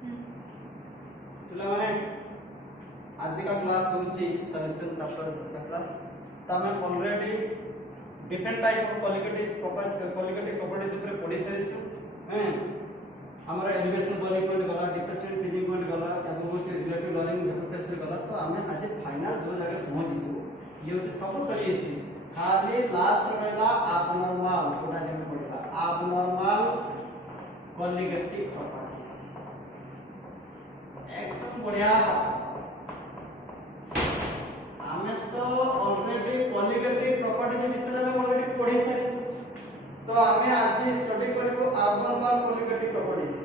पिला माने आज का क्लास होची सॉल्यूशन चैप्टर सेशन क्लास त हम already different type of qualitative properties ऊपर पढ़ी सारिसु हैं हमारा एजुकेशन बॉडी पॉइंट गला डिप्रेशन फिजिंग पॉइंट गला एवं होची रिलेटिव लर्निंग डेवलपमेंट गला तो हमें आज फाइनल जो जगह पहुंच गयो ये होची सब सरी छी खाली लास्ट रहला abnormal कोडा जेमे पढ़ला abnormal colligative properties एकदम बढ़िया हमें तो ऑलरेडी colligative properties विषय में ऑलरेडी पढ़ी सारिसु तो हमें आज स्टडी करबो abnormal colligative properties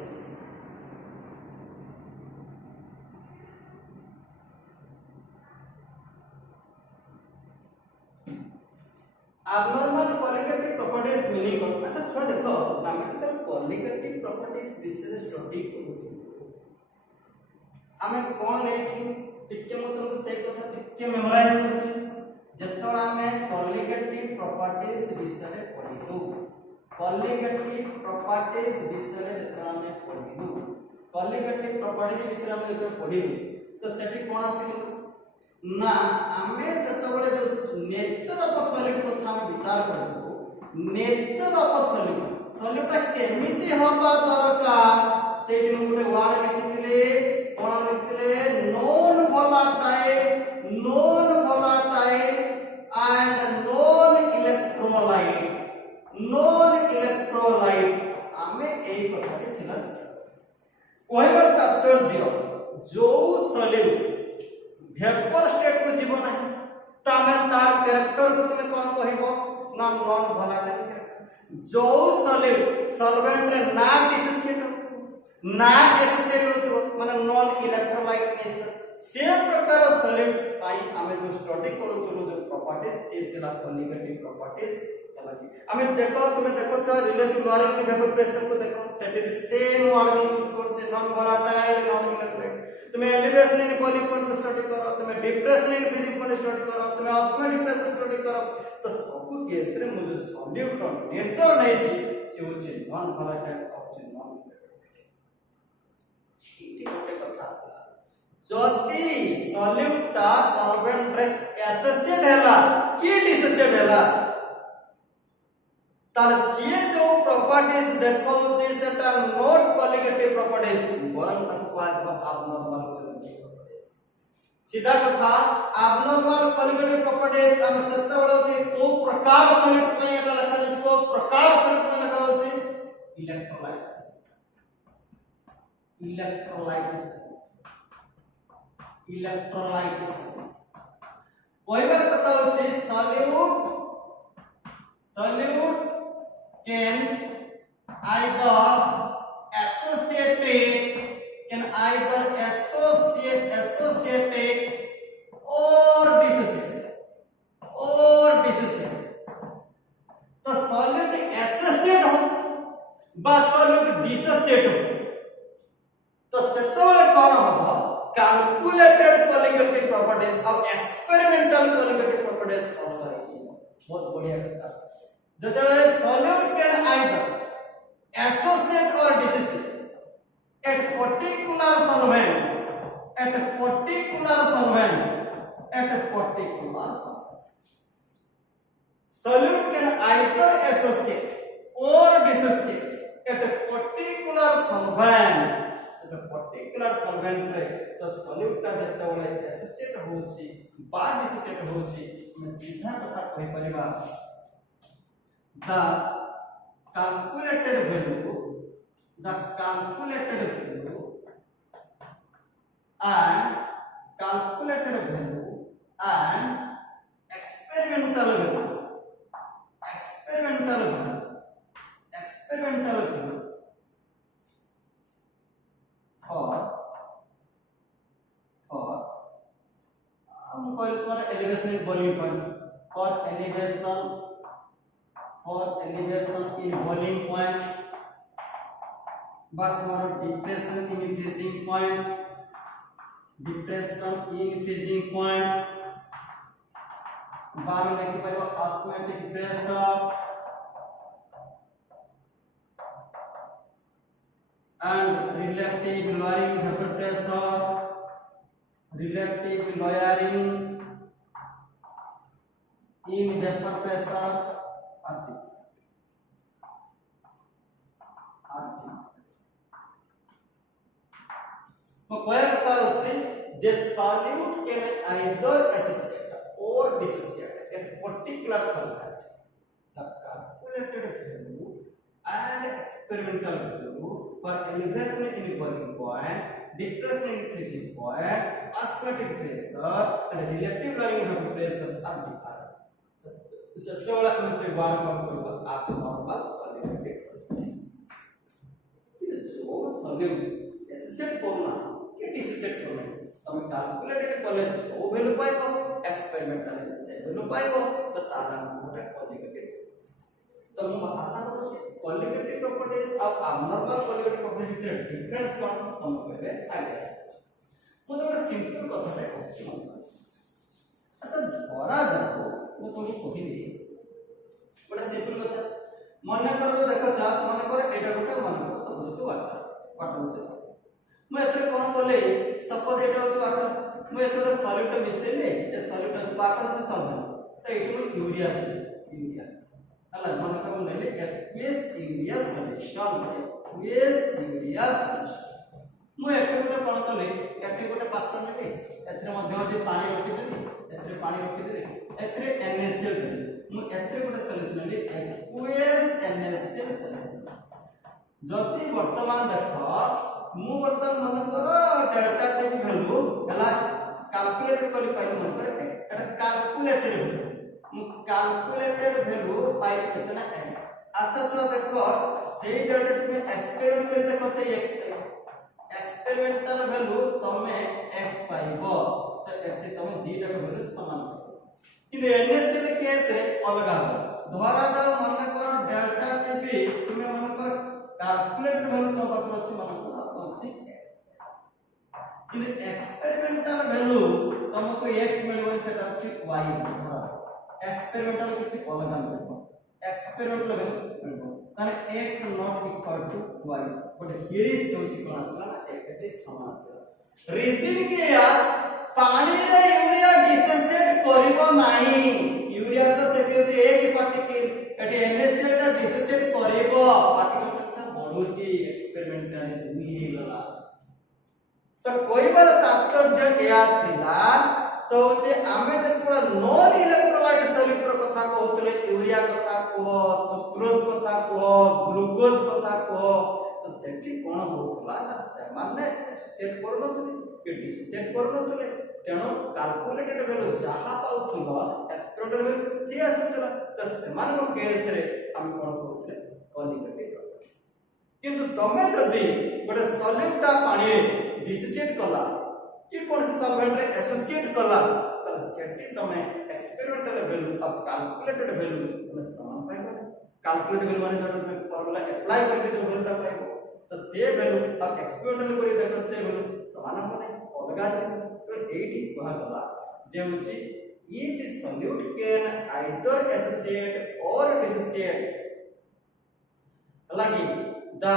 abnormal colligative properties meaning को अच्छा थोड़ा देखो हमें तो colligative properties विषय स्टडी करू हमें कोन ले टिके म तुमको से कथा टिके मेमोराइज करथि जतोड़ा हमें colligative properties विषय पढिलु colligative properties विषय जतोड़ा हमें पढिलु colligative properties विषय हम जतो पढिलु तो सेठी कोन आसी ना हमें सेतबले जो नेचर ऑफ सॉलिड कथा हम विचार करथु नेचर ऑफ सॉलिड सॉलिड केमिति होबा दरकार सेठी हम गुटे वर्ड लिखिले कोन लिखिले non volatile and non electrolyte हमें एई कथाटी थिला कहबार तात्पर्य जो सॉलिड वेपर स्टेट को जीवन है तामे तार कैरेक्टर को तुमे कोन कहबो ना नॉन volatile कैरेक्टर जो सॉलिड सॉल्वेंट रे ना डिसोसिएट ना एसोसिएट होतो माने नॉन इलेक्ट्रोलाइट नेचर से प्रकार सॉलिड पाई हमें जो स्टडी करूतलो जो प्रॉपर्टीज चेतला colligative प्रॉपर्टीज हमें देखो तुम्हें देखो जो रिलेटिव लॉरिंग वेपर प्रेशर को देखो सेट सेम वर्ड यूज करछे नॉन volatile नॉन इलेक्ट्रोलाइट तुम्हें एलिवेशन इन बॉइलिंग पॉइंट को स्टडी करो तुम्हें depression in freezing point study करो तुम्हें ऑस्मोटिक प्रेशर स्टडी करो तो सब केस रे मुझे सॉल्यूट रो नेचर नै छी से होचे नॉन volatile ऑप्शन नॉन इति गोटे कथा से जति सॉल्यूट ता सॉल्वेंट रे एसोसिएट हैला की डिसोसिएट हैला तार से जो प्रॉपर्टीज देखो जे सेटा नॉट colligative प्रॉपर्टीज वरन तक वाजबा abnormal colligative प्रॉपर्टीज सीधा कथा abnormal colligative प्रॉपर्टीज हम सत्ता वाला जे को प्रकार सॉलिड पे एटा लिखा जे को प्रकार सॉलिड पे लिखा होसे इलेक्ट्रोलाइट्स कोई बार पता होचे solute can either associated or dissociated तो सॉल्यूट एसोसिएट हो बा सॉल्यूट डिसोसिएट हो तो सेतबेले कोन हो कैलकुलेटेड colligative प्रॉपर्टीज और एक्सपेरिमेंटल colligative प्रॉपर्टीज अलग है बहुत बढ़िया कथा जतले solute can either associate or dissociate at particular solute can either associate or dissociate at a particular solvent रे तो solute का जतले associate होची बा dissociate होची मैं सीधा कथा कहि परिबा the calculated value and experimental value for हम कहले तुम्हारा elevation in boiling point for elevation in boiling point बात हमारा depression in freezing point बार में लिखि पाइबो osmotic pressure and relative lowering vapor pressure, relative lowering in vapor pressure RT. तो क्या कहता है उससे जे solute can either associate or dissociate a particular solvent. The calculated value and experimental value for elevation in boiling point, depression in freezing point, osmotic pressure and relative lowering vapor pressure are different. सबसे बड़ा हमसे बार बार कोई आप normal qualitative properties जो solute associate करना के dissociate करना તમે ક્યાલ્ક્યુલેટેડ કલે જો વેલ્યુ પાइबो एक्सपेरिमेंटल से वेल्यू पाइबो तो तारा गोटे क्वालिटेटिव प्रॉपर्टीज तो हम आशा करू छी क्वालिटेटिव प्रॉपर्टीज और अबनॉर्मल क्वालिटेटिव प्रॉपर्टीज भितर डिफरेंस कोन हम कहबे आइडिया मु तो सिंपल कथाटे कहछि अच्छा धरा जाओ मु तुमको कहिली गोटे सिंपल कथा मन कर देखो जा मन कर एटा गोटे मन कर सब होची वाटर होची मैं एथरे कोन बोले सपोज एटा होची वाटर मैं एथरे सॉल्यूट मिसेले ए सॉल्यूट वाटर होची सॉल्यूट तो एटु यूरिया हला मन कर नेले aqueous urea solution aqueous urea solution मैं एटु गोटे कोन बोले एटि गोटे पात्र नेले एथरे मध्य होची पानी रखि देली एथरे पानी रखि देली एथरे NaCl देली मैं एथरे गोटे सॉल्यूशन नेले एक्वियस NaCl सॉल्यूशन जति वर्तमान देखो मु वर्तमान मन कर डेल्टा टी वैल्यू हला कैलकुलेट करि पाइ मन कर x एटा कैलकुलेटेड वैल्यू मु कैलकुलेटेड वैल्यू पाइ कितना x अच्छा तो देखो से डेल्टा टी में एक्सपेरिमेंट करि देखो से x एक्सपेरिमेंटल वैल्यू तमे x पाइबो तो एठी तमे दीटा के वैल्यू समान कि NaCl केस रे अलग धरा जाओ मन कर डेल्टा टी तुमे मन कर कैलकुलेटेड वैल्यू तो पाकर अछि मन कर अछि x इन एक्सपेरिमेंटल वैल्यू तुमको x मिलबो सेटा अछि y धरा एक्सपेरिमेंटल किछि अलग मिलबो एक्सपेरिमेंटल वैल्यू मिलबो ताने x not equal to y but here is होछि कोन आसला ना एटी समस्या रीजन के यार पानी रे यूरिया डिसोसिएट करिवो नाही यूरिया तो सेठी होछि एक पार्टिकल एटी NaCl ता डिसोसिएट करिवो पार्टिकल संख्या बढ़ुछि एक्सपेरिमेंटल दुई हे गला तो कोई बार तात्पर्य या थिला तो जे आमे देखुला नॉन इलेक्ट्रोलाइट सॉल्यूट कथा कहउतले यूरिया कथा को सुक्रोज कथा को ग्लूकोज कथा को तो सेठी कोन होतला ना सामान्य एसोसिएट करनथले के डिसोसिएट करनथले तेनो कैलकुलेटेड वैल्यू जहा पाउथलो एक्सपेरिमेंटल वैल्यू से आसुतला तो समान केस रे हम कोन कहउतले क्वालिटेटिव प्रॉपर्टीज किंतु तमे जदी गोटे सॉल्यूट पानी रे डिसोसिएट कला कि कोन से सॉल्वेंट रे एसोसिएट कला त सेठी तमे एक्सपेरिमेंटल वैल्यू अब कैलकुलेटेड वैल्यू तमे समान पाइबो कैलकुलेटेड वैल्यू माने जब तमे फार्मूला अप्लाई करके जो वैल्यू पाइबो तो से वैल्यू अब एक्सपेरिमेंटल करी देखो से वैल्यू समान होने अलगा से तो एठी कहा गला जे होची if solute can either associate or dissociate lagi the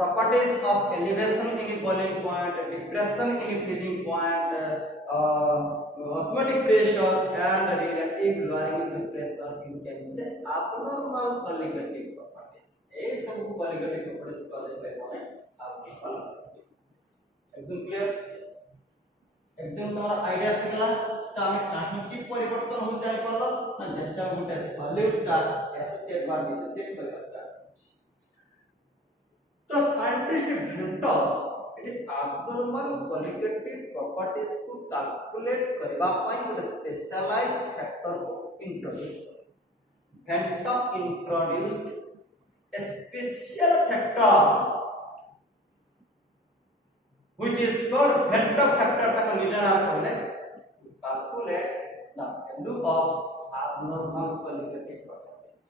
properties of elevation in boiling point, depression in freezing point, osmotic pressure and relative lowering in the pressure, you can say abnormal qualitative properties. ये सब qualitative properties का देखते हैं abnormal properties. एकदम clear? Yes. एकदम तुम्हारा idea सिखला तो हमें कहां की परिवर्तन हो जाने पर ना जत्ता गुटे सॉल्यूट का एसोसिएट बार डिसोसिएट कर सकता तो साइंटिस्ट भेंटो इट abnormal qualitative properties को कैलकुलेट करबा पई गोटे स्पेशलाइज्ड फैक्टर को इंट्रोड्यूस भेंटो introduced a special factor which is called Vento factor तक निजना कहले calculate the value of abnormal qualitative properties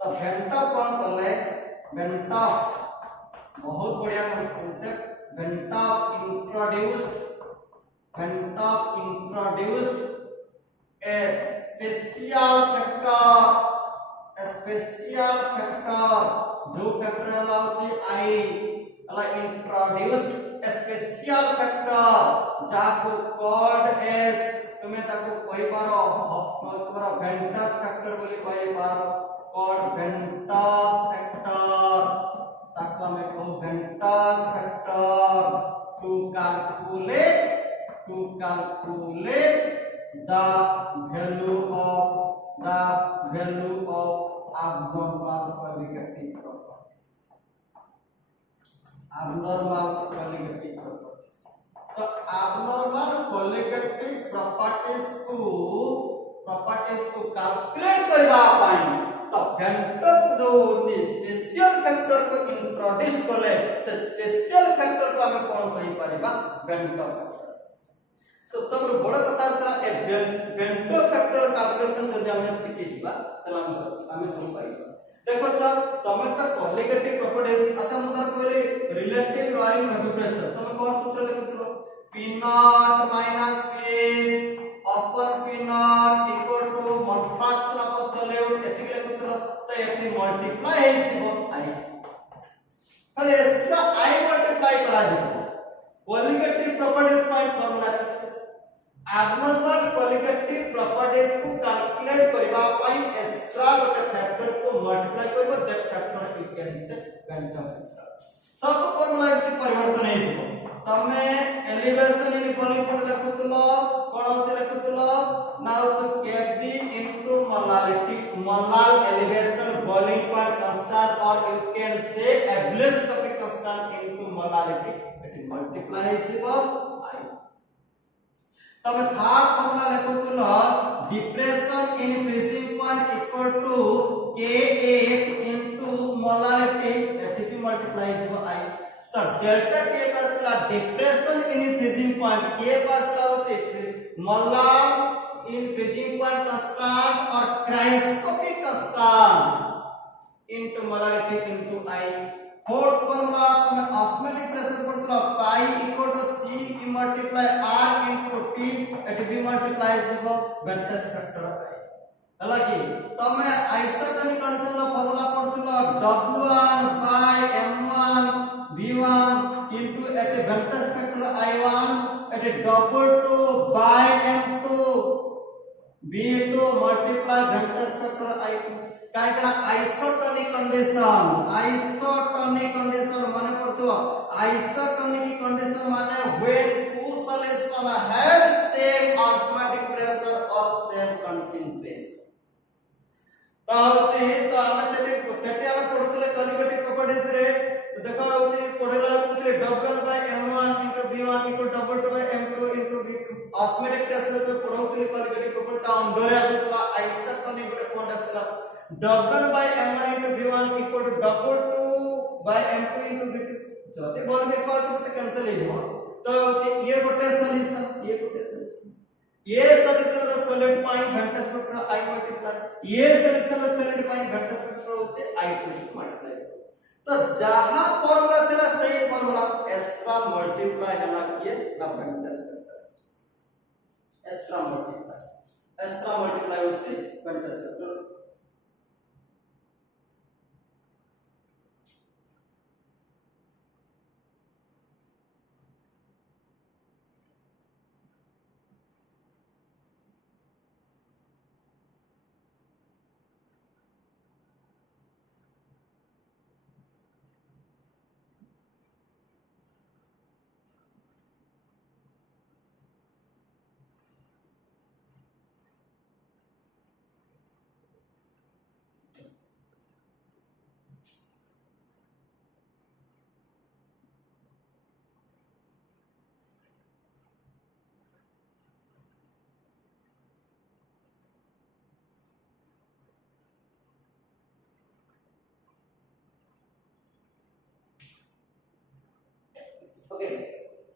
तो Vento कौन कहले Vento बहुत बढ़िया concept Vento introduced a special factor जो फैक्टर लाउची I introduced a special factor जाको कॉल्ड एज तुम्हें ताको कहि पारो तुम्हारा वेंटस फैक्टर बोली कहि पारो कॉल्ड वेंटस फैक्टर ताको हमें कहू वेंटस factor to calculate the value of abnormal colligative properties तो abnormal colligative properties को कैलकुलेट करबा पाई तो वेंटस जो होची स्पेशल फैक्टर को इंट्रोड्यूस करले से स्पेशल फैक्टर को हमें कौन कहि परिबा वेंटस फैक्टर्स तो सब बड़ कथा सरा ए वेंटो फैक्टर कैलकुलेशन जदि हम सिखि जिबा तला हम सुन पाइबा देखो छ तमे त कॉलिगेटिव प्रॉपर्टीज अच्छा मुदार कहले रिलेटिव लॉइंग प्रेशर तमे कोन सूत्र लिखुतलो p naught minus s upon p naught equal to multiplication of solute एति लिखुतलो तो एति मल्टीप्लाई हेसिबो i परे एक्स्ट्रा i मल्टीप्लाई करा जिवो colligative properties find formula abnormal colligative properties को कैलकुलेट करबा पई एक्स्ट्रा गोटे फैक्टर को मल्टीप्लाई करबो that factor you can say वेंटस फैक्टर सब फार्मूला के परिवर्तन हे जिवो तमे एलिवेशन इनइक्वालिटी लिखुतलो कोन से लिखुतलो now to kb into molality molal elevation boiling point constant और you can say ebullioscopic constant into molality it multiply जिवो तब थर्ड फार्मूला लिखुतलो depression in freezing point equal to kf into molarity ATP multiply जिवो i sir delta k पासला depression in freezing point k पासला होचे molar in freezing point constant और cryoscopic constant into molarity into i fourth formula तमे osmotic pressure पड़तलो pi equal to c multiply r into t at b multiply जिवो वेंटस factor i हालांकि तमे isotonic condition लो फार्मूला पड़तलो w1 by m1 v1 into at वेंटस factor i1 at double two by m2 v2 multiply वेंटस factor i2 काय करा आइसोटोनिक कंडीशन माने पड़तो आइसोटोनिक कंडीशन माने when two solution have same osmotic pressure और सेम कंसंट्रेशन तो हम सेटे हम पढ़तले कॉलिगेटिव प्रॉपर्टीज रे देखो होची पढ़ला पुतले w1/m1 v1 w2/m2 v2 osmotic pressure पे पढ़ौतले कॉलिगेटिव प्रॉपर्टी ता अंदर आसतला आइसोटोनिक गोटे पॉइंट आसतला w1/m1 v1 w2/m2 v2 जते बोल में को तो कैंसिल हो जाओ तो ये गोटे सॉल्यूशन ये सॉल्यूशन रो सॉलिड पाई वेंटस फैक्टर i मल्टीप्लाई ये सॉल्यूशन रो सॉलिड पाई वेंटस फैक्टर होचे i2 मल्टीप्लाई तो जहां फार्मूला थिला सही फार्मूला एक्स्ट्रा मल्टीप्लाई हला किए ना वेंटस फैक्टर एक्स्ट्रा मल्टीप्लाई होचे वेंटस फैक्टर ओके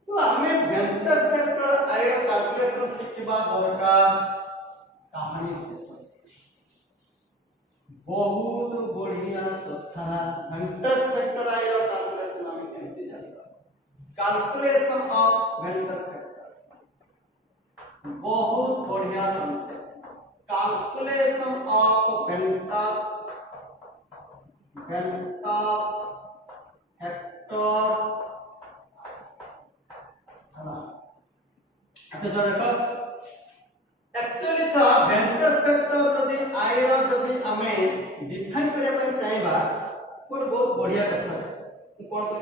तो हमें वेंटस फैक्टर i रो कैलकुलेशन सिखबा दरकार कहानी से बहुत बढ़िया कथा वेंटस फैक्टर i रो कैलकुलेशन हमें केमते जानबा कैलकुलेशन ऑफ वेंटस फैक्टर बहुत बढ़िया कांसेप्ट कैलकुलेशन ऑफ वेंटस फैक्टर हला अच्छा तो देखो एक्चुअली था वेक्टर स्पेक्टर जदी आई रो जदी हमें डिफाइन करे पय चाहबा कोड बहुत बढ़िया कथा है कोन को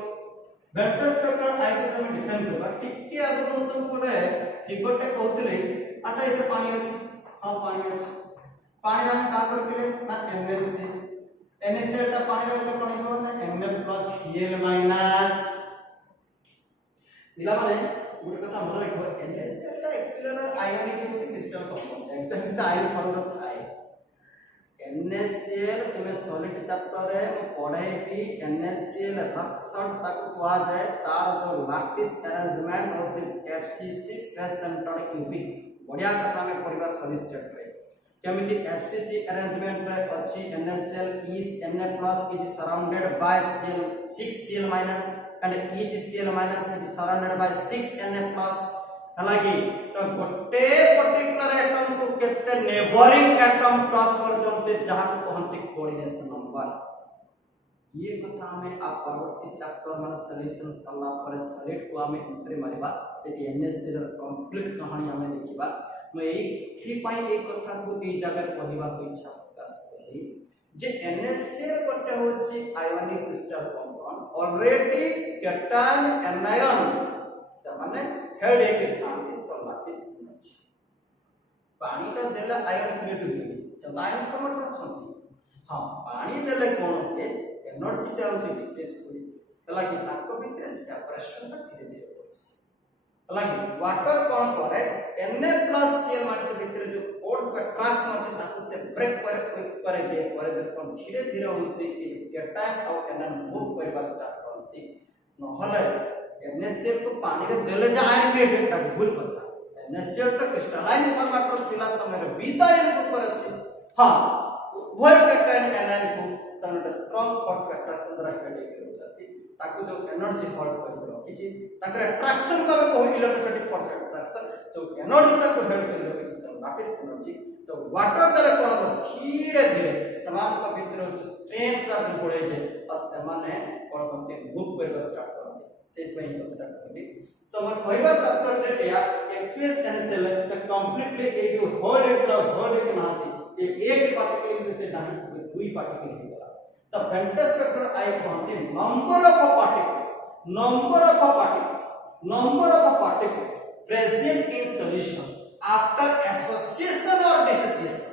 वेक्टर स्पेक्टर आई को हमें डिफाइन करबा टिके आगु तुम कोडे फिगरटे कहतले अच्छा इथे पानी अछि हां पानी अछि पानी हम का करके ना NaCl ता पानी रे कोन हो ना Ml + Cl माइनस दिला माने गुड कथा मन रखो NaCl ता एक्चुअली आयोनिक होची क्रिस्टल कंपाउंड एक्शन से आयन फॉर्म थाए NaCl तुम्हें सॉलिड चैप्टर रे पढ़ाई की NaCl रक्सड ताको कहा जाए तार जो लैटिस अरेंजमेंट होची FCC फेस सेंटर्ड क्यूबिक बढ़िया कथा में पढ़िबा सॉलिड स्टेट रे केमिति FCC अरेंजमेंट रे अछि NaCl is Na plus is surrounded by Cl 6Cl minus and each Cl minus is surrounded by 6 Na plus हालांकि तो गोटे पर्टिकुलर एटम को केते नेबरिंग एटम टच करजंते जहां को कहंते कोऑर्डिनेशन नंबर ये कथा में आप परवर्ती चैप्टर में सॉल्यूशन सल्ला पर सॉलिड को हमें एंट्री मारिबा से NaCl कंप्लीट कहानी हमें देखिबा मैं एथि पाई एक कथा को ए जगह कहबा को इच्छा प्रकाश करी जे NaCl गोटे होची ionic crystal compound already cation anion समान हेड एक थांती तो लैटिस एनर्जी पानी ता देला आयन क्रिएट होई चल आयन फॉर्मेट रछंती हां पानी देले कोन के एनर्जी ता होची डिक्रीज होई हला कि ताको भीतर सेपरेशन ता धीरे धीरे होई हला कि वाटर कोन करे Na plus Cl माइनस भीतर जो फोर्स बा ट्रैक्शन अछि ताको से ब्रेक करे दे कोन धीरे धीरे होची कि कैटायन और एनायन मूव करबा स्टार्ट करती नहले NaCl को पानी रे देले जा आयन क्रिएट होता भूल पता NaCl तो क्रिस्टलाइन फॉर्मेट रो तिला समय रे बीता इनपुट पर अछि हां वही कैटन एनायन को सम स्ट्रांग फोर्स अट्रैक्शन द्वारा हेड के होती ताको जो एनर्जी होल्ड कर रखिछि ताकर अट्रैक्शन को कहो इलेक्ट्रोस्टैटिक फोर्स अट्रैक्शन जो एनर्जी ताको हेड कर रखिछि तो लैटिस एनर्जी तो वाटर देले कोन को धीरे धीरे समान को भीतर जो स्ट्रेंथ का बढ़े जे और समान कोन को मूव करबा स्टार्ट से पई कथा कहली समर कहबा तात्पर्य या एक्वियस NaCl तो कंप्लीटली एक जो होल्ड एक नाती एक पार्टिकल से नहीं दुई पार्टिकल हो गला तो वेक्टर स्पेक्टर आई कहते number of particles present in solution after association और डिसोसिएशन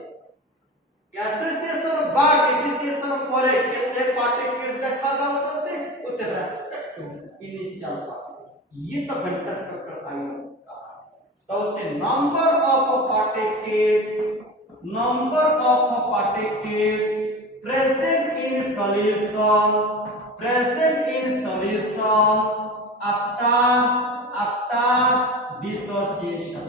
बा डिसोसिएशन पर केते पार्टिकल्स देखा जाउछते with respect to initial particle ये तो वेक्टर स्पेक्टर आई का तो से number of particles present in solution after dissociation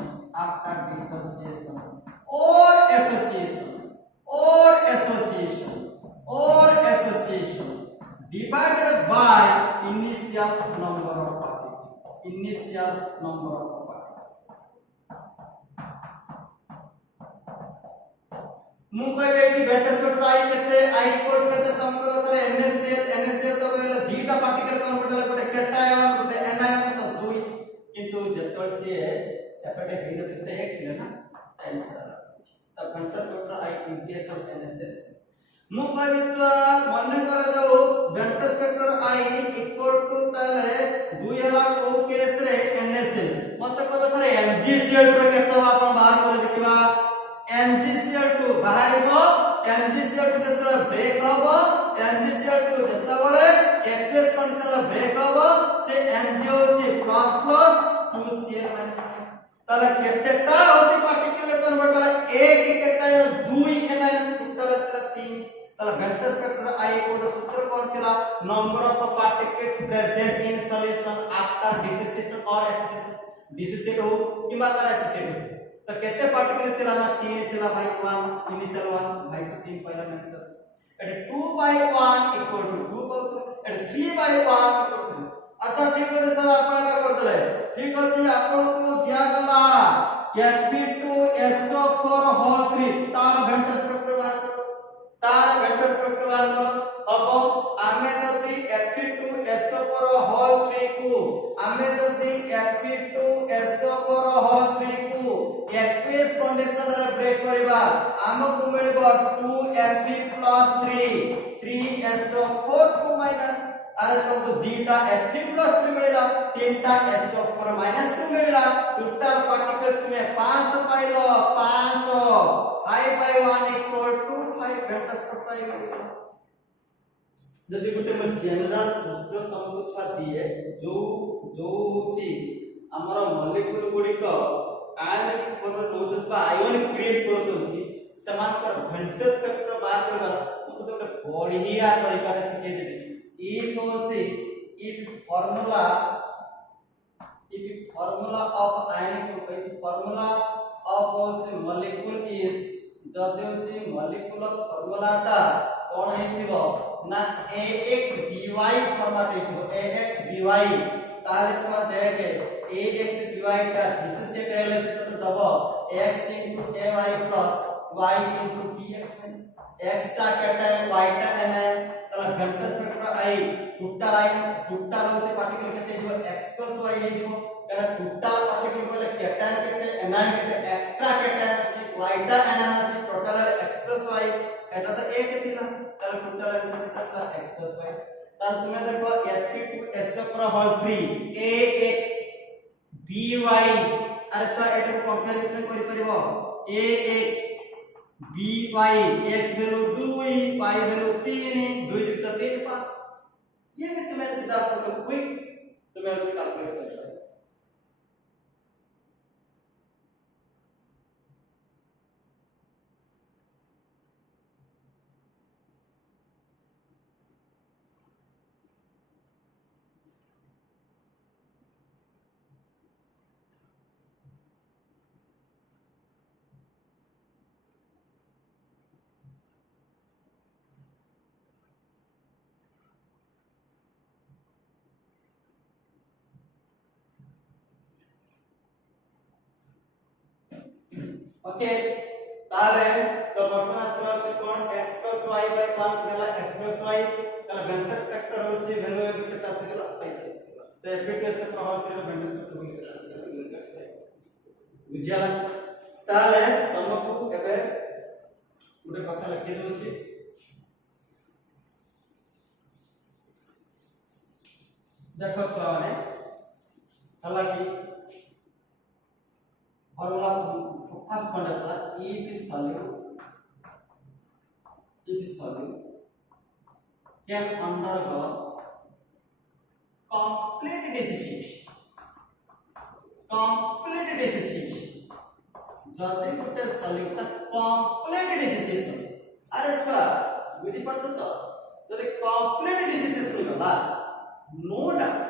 or association divided by initial number of particles मु कहबे कि वेक्टर स्पेक्टर आई केते आई कोड केते तुमको सर NaCl तो बेले दीटा पार्टिकल कन्वर्ट गोटे कैटायन गोटे एनायन तो दुई किंतु जतोर से सेपरेट हेड थिते एक थिले ना आंसर तब वेक्टर स्पेक्टर I in case of NaCl मु कहबे माने कर जाओ वेक्टर स्पेक्टर आई इक्वल टू तले दुई हला को केस रे NaCl मत कहबे सर MgCl रे केतो आपण बाहर कर देखिबा MgCl2 बाहर को MgCl2 जतले ब्रेक होबो MgCl2 जतबळे एक्वियस कंडीशन ला ब्रेक होबो से Mg होची प्लस 2Cl तले केतेटा होची पार्टिकल कन्वर्टर एक कैटायन दुई एनायन टोटल से 3 तले वेक्टर स्पेक्टर आई कोड सूत्र कोन थिला number of particles present in solution after dissociation और एसोसिएशन डिसोसिएट हो किबा तार एसोसिएट हो तो केते पार्टिकल थिला ना 3 थिला भाई 1 इनिशियल 1 भाई 3 पहला answer at 2 by 1 equal to 2 पर एट 3 by 1 इक्वल टू अच्छा ठीक है सर आपण का कर दले ठीक अछि आपण को दिया गला Fe2SO4 होल 3 तार वेक्टर स्पेक्टर बाहर करो अब आमे जति Fe2SO4 आमे जदी Fe2SO4 को एक्वियस कंडीशन रे ब्रेक करबा हमकु मिलबो 2Fe+3 3SO4 माइनस अरे तुमको दीटा Fe+3 मिलेगा तीनटा SO4 -2 मिलेगा टोटल पार्टिकल्स तुम्हें 5 पाइलो 5 5 by 1 equal to 5 बेटा स्पष्ट मिलेगा जदि गोटे म जनरल सूत्र तुमको छुआ दिए जो ची हमर मॉलिक्यूल गुडी को आयनिक फॉर्म रोजत बा आयन क्रिएट करछथि समान पर वेंटस स्पेक्ट्रम बात करबा तो गोटे बढ़िया तरीका से सिखे देबी if formula of ionic formula of molecule is जदि होची molecular formula ता कोन हेतिबो ना AXBY फॉर्मेट हेतिबो AXBY ताले छुआ देखे AXBY ता डिसोसिएट हेले से तो दबो X * AY + Y * BX X ता कैटन Y ता एन तला घंटा स्पेक्ट्रम आई टोटल होचे पार्टिकल केते जो X + Y हे जो कारण टोटल पार्टिकल बोले कैटन केते एनायन केते एक्स्ट्रा कैटन अछि Y ता एनायन अछि टोटल X + Y एटा तो एक थिला तला टोटल आंसर केते असला X + Y तार तुमे देखो Fe2SO4 AX BY अरे छुआ एटो कंपैरिजन करि परिबो AX BY X value 2 Y value 3 2 + 3 5 ये भी तुम्हें सीधा सोल्व क्विक तुम्हें उसे कैलकुलेट करना है ओके तारे तो वर्तमान सरा छ कोन x + y by 1 देला x + y ताले वेंटस फैक्टर होछि वैल्यू केता से गेला 5 से तो Fe2 से प्रभाव से वेंटस फैक्टर बोली केता से बुझियाला ताले तुमको एबे गुटे कथा लिखि दोछि देखो छुआ माने हालांकि फॉर्मूला फर्स्ट पॉइंट है if solute can undergo complete dissociation जदि गोटे सॉल्यूट कंप्लीट डिसोसिएशन अरे छुआ बुझी परछ तो जदि कंप्लीट डिसोसिएशन होला नो डाउट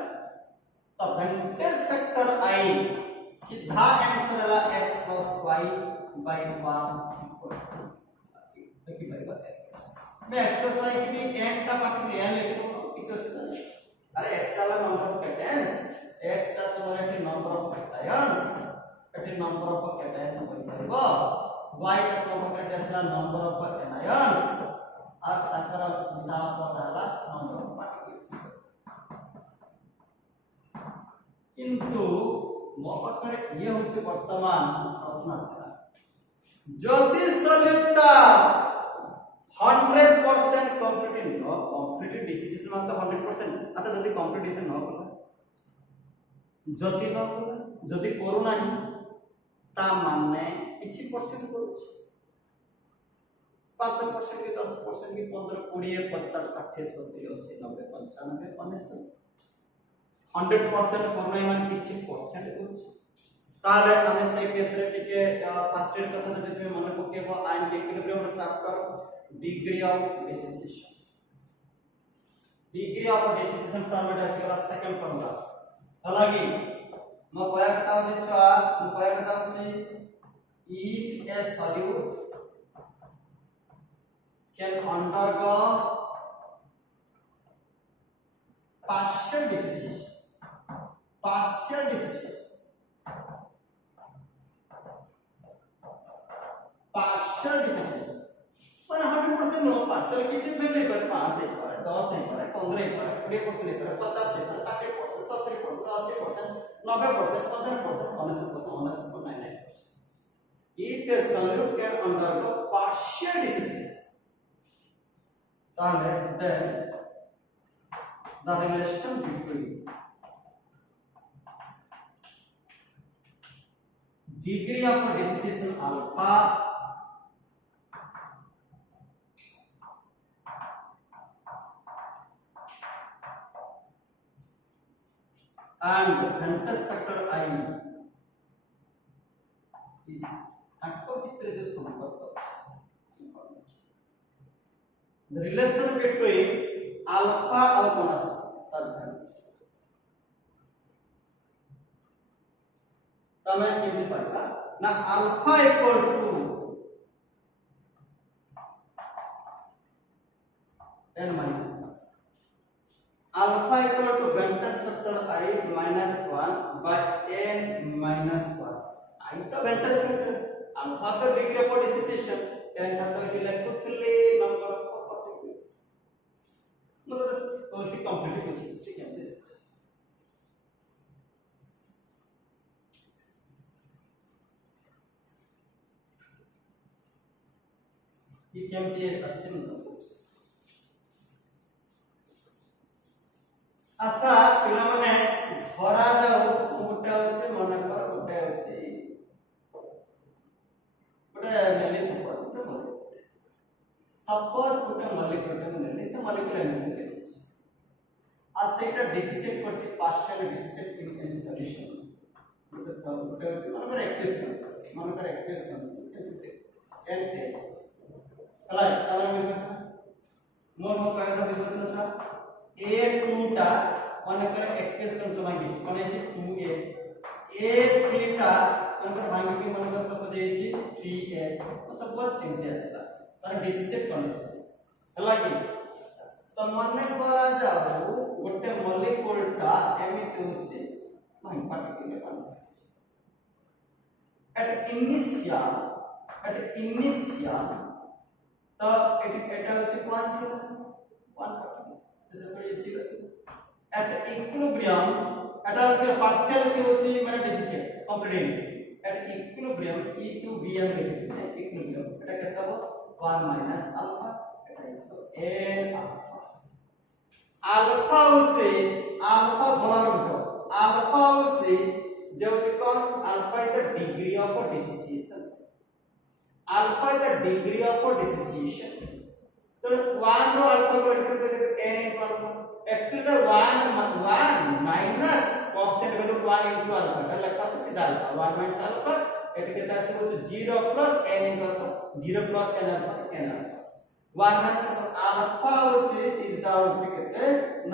तो वेंटस फैक्टर आई सीधा आंसर है x + y by 1 equal to की परिबा x मैं x + y की भी n का पार्टिकल n लिख दूं किछ असुविधा नहीं अरे x का नंबर ऑफ कैटन्स x का तुम्हारे एटी नंबर ऑफ आयंस एटी नंबर ऑफ कैटन्स होई परिबा y का तुम्हारे कैटन्स ला नंबर ऑफ आयंस और ताकर मिसाल पड़ाला नंबर ऑफ पार्टिकल्स किंतु मो पाखरे ये होचे वर्तमान प्रश्न आसा जदि सॉल्यूटा 100% कंप्लीट डिसोसिएशन मतलब 100% अच्छा जदि कंप्लीट डिसोसिएशन न कला जदि न कला जदि करू नाही ता माने किछि परसेंट करूछ 5% की 10% की 15 20 50 60 70 80 90 95 95 100% करनाई मान किछि परसेंट करूछ ताले हमें से केस रे टिके फर्स्ट ईयर कथा जदि तुम मन पकेबो ion equilibrium chapter degree of dissociation format आसीला सेकंड फॉर्मूला हालांकि मो कोया कथा होछि छुआ मो कोया कथा होछि if a solute can undergo partial dissociation माने 100% नो पार्शियल किछि भी नहीं कर 5 है 10 है 15 है 20% है 50 है 60% 70% 80% 90%, 50%, 100%, 99%. If a solute can undergo partial diseases, then the relation between degree of dissociation alpha and Ventus factor I is आपको भीतर जो संपर्क the relation between alpha और bonus तब केमती पड़ेगा ना alpha equal to n minus 1 alpha equal to Ventus factor I minus 1 by n minus 1 I तो Ventus factor alpha तो degree of dissociation n तो ये लिखुतले number of particles मतलब तो उसी complete कुछ ठीक है ये केमती अस्सिम आशा पिला माने धरा जाऊ गोटे होचे मन पर गोटे होचे गोटे नेली सपोज गोटे मॉलिक्यूल नेली से मॉलिक्यूल एमिशन करछि आ सेटा डिसोसिएट करछि partial dissociate in any solution गोटे सब गोटे होचे मन पर एक्सप्रेशन से एन ए कला मोर कहता बिल्कुल था a2 टा माने कर एक्सप्रेशन तो मांगी माने जे 2a a3 टा माने कर मांगी के माने कर सपोज ए जे 3a तो सपोज एमटी आसला तार डिसोसिएट कंडीशन हला कि तो माने करा जाऊ गोटे मॉलिक्यूल टा एमिट होछि मांगी पार्टिकल कन्वर्स एट इनिशियल तो एटा होछि कोन थिला 1 पार्टिकल जैसे पर ये जीरो एट इक्विलिब्रियम एटा उसके पार्शियल से होची माने dissociate completely at equilibrium E2Bm equilibrium एटा कितना हो 1 माइनस अल्फा एटा इसको n अल्फा से अल्फा बोला बुझो अल्फा से जो कौन alpha is the degree of dissociation alpha is the degree of dissociation तो 1 रो अल्फा को ऐड करते n into अल्फा एक्चुअली तो 1 minus coefficient value 1 into alpha का लिखा तो सीधा अल्फा 1 माइनस अल्फा एट कहता है तो 0 plus n into alpha 0 plus n alpha n alpha 1 minus alpha होचे इज द होचे कहते